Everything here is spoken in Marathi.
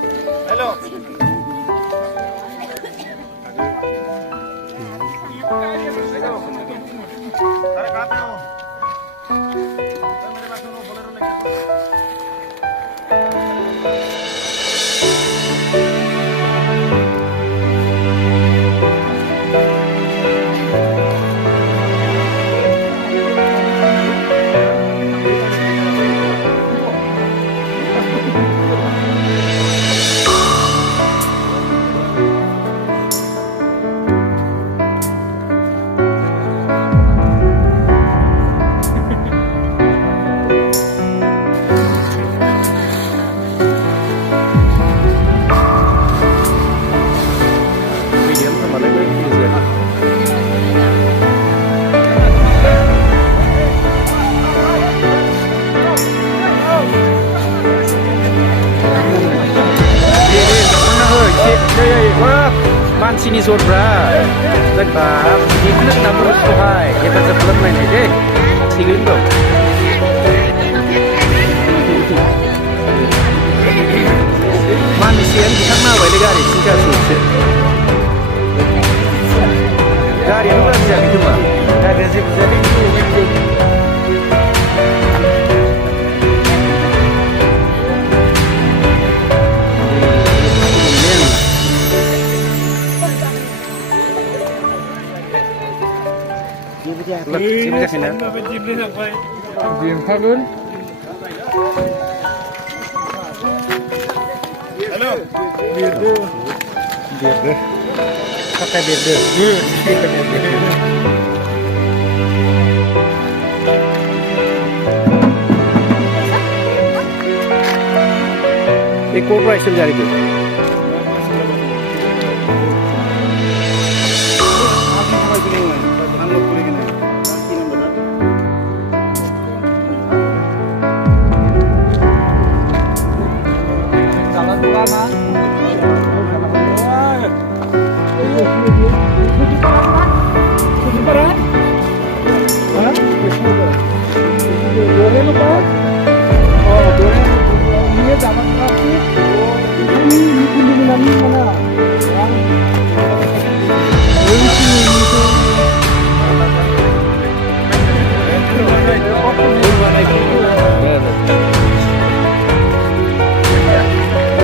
Hello. अरे कहाँ पे हो? मेरे पास वो बोलेरो लेके मानसिनि जरफ्रा जायबा बेखौनो होनना बुङो सहाय हेफाजाब खालामनाय दे थिगैनो दं मानसियानो बिथांना होबायलै गारि थिंगासोसो गारियानो गाज्रि जायाखै खोमा गारिया जेबो जायाखै जेबो जायाखैना जेनखागोन Hello. बेरदो थाखाय बेरदो एक कोड प्राइस जारी कर आप